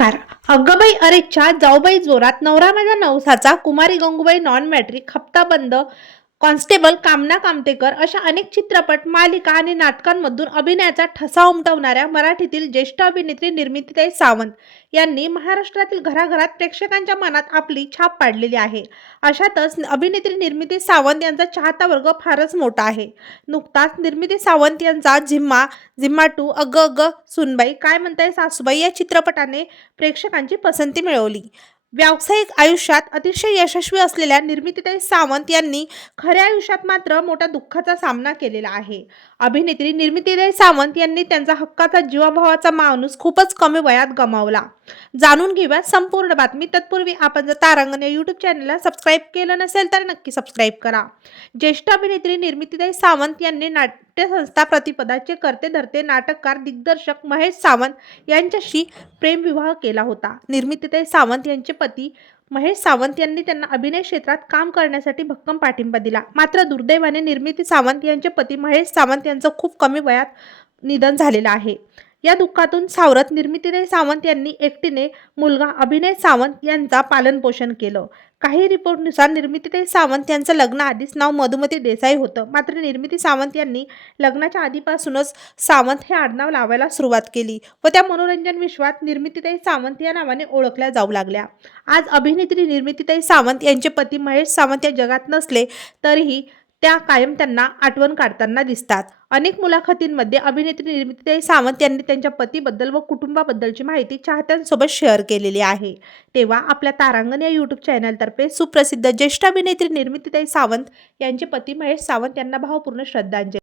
नमस्कार. अगं बाई अरेच्चा जाऊबाई जोरात, नवरा माझा नवसाचा, कुमारी गंगूबाई नॉन मॅट्रिक, हप्ता बंद, कॉन्स्टेबल, कामना कामतेकर अशा अनेक चित्रपट, मालिका आणि नाटकांमधून अभिनयाचा ठसा उमटवणाऱ्या मराठीतील ज्येष्ठ अभिनेत्री निर्मितीताई सावंत यांनी महाराष्ट्रातील घराघरात प्रेक्षकांच्या मनात आपली छाप पाडलेली आहे. अशातच अभिनेत्री निर्मिती सावंत यांचा चाहता वर्ग फारच मोठा आहे. नुकताच निर्मिती सावंत यांचा झिम्मा, झिम्मा 2, अगं अगं सुनबाई, काय म्हणताय सासूबाई या चित्रपटाने प्रेक्षकांची पसंती मिळवली. व्यावसायिक आयुष्यात अतिशय यशस्वी असलेल्या निर्मितीताई सावंत यांनी खऱ्या आयुष्यात मात्र मोठ्या दुःखाचा सामना केलेला आहे. अभिनेत्री निर्मितीताई सावंत यांनी त्यांचा हक्काचा जीवाभावाचा माणूस खूपच कमी वयात गमावला. जाणून घेऊया संपूर्ण बातमी. तत्पूर्वी आपण जर तारांगण या यूट्यूब चॅनलला सबस्क्राईब केलं नसेल तर नक्की सबस्क्राईब करा. ज्येष्ठ अभिनेत्री निर्मितीताई सावंत यांनी नाट्यसंस्था प्रतिपदाचे कर्ते धर्ते नाटककार दिग्दर्शक महेश सावंत यांच्याशी प्रेमविवाह केला होता. निर्मितीताई सावंत यांचे पती महेश सावंत यांनी त्यांना अभिनय क्षेत्रात काम करण्यासाठी भक्कम पाठिंबा दिला. मात्र दुर्दैवाने निर्मिती सावंत यांचे पती महेश सावंत यांचं खूप कमी वयात निधन झालेलं आहे. या दुःखातून सावरत निर्मितीताई सावंत यांनी एकटीने मुलगा अभिनय सावंत यांचा पालनपोषण केलं. काही रिपोर्टनुसार निर्मितीताई सावंत यांचं लग्न आधीच नाव मधुमती देसाई होतं. मात्र निर्मिती सावंत यांनी लग्नाच्या आधीपासूनच सावंत हे आडनाव लावायला सुरुवात केली व त्या मनोरंजन विश्वात निर्मितीताई सावंत या नावाने ओळखल्या जाऊ लागल्या. आज अभिनेत्री निर्मितीताई सावंत यांचे पती महेश सावंत या जगात नसले तरीही त्या कायम त्यांना आठवण काढताना दिसतात. अनेक मुलाखतींमध्ये अभिनेत्री निर्मितीताई सावंत यांनी त्यांच्या पतीबद्दल व कुटुंबाबद्दलची माहिती चाहत्यांसोबत शेअर केलेली आहे. तेव्हा आपल्या तारांगण या यूट्यूब चॅनलतर्फे सुप्रसिद्ध ज्येष्ठ अभिनेत्री निर्मितीताई सावंत यांचे पती महेश सावंत यांना भावपूर्ण श्रद्धांजली.